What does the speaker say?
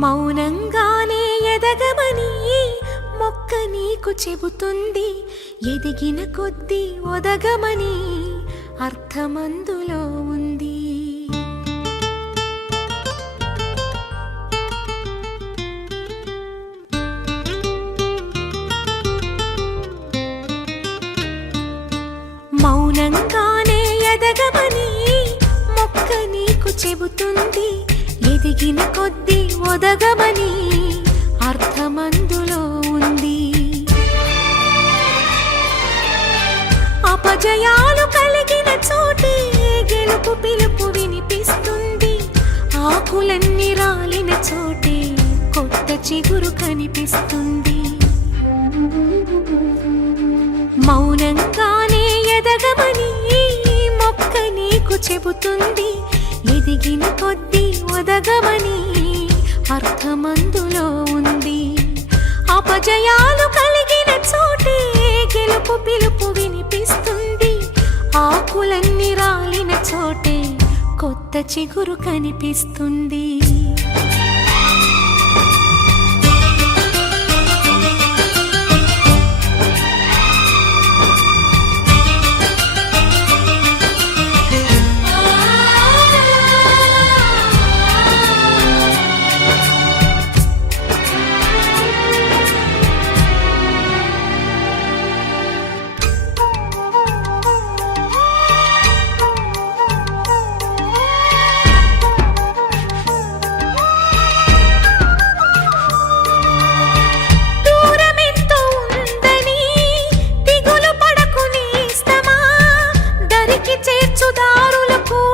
మౌనంగానే ఎదగమని మొక్క నీకు చెబుతుంది. ఎదిగిన కొద్దీ ఒదగమని అర్థమందులో ఉంది. మౌనంగానే ఎదగమని మొక్క నీకు చెబుతుంది. ఎదిగిన కొద్దీ ఒదగమని అర్థమందులో ఉంది. అపజయాలు కలిగిన చోటే గెలుపు పిలుపు వినిపిస్తుంది. ఆకులన్నీ రాలిన చోటే కొత్త చిగురు కనిపిస్తుంది. మౌనంగానే ఎదగమని మొక్క నీకు చెబుతుంది. ఎదిగిన కొద్దీ ఒదగమని అర్థమందులో ఉంది. అపజయాలు కలిగిన చోటే గెలుపు పిలుపు వినిపిస్తుంది. ఆకులన్నీ రాలిన చోటే కొత్త చిగురు కనిపిస్తుంది.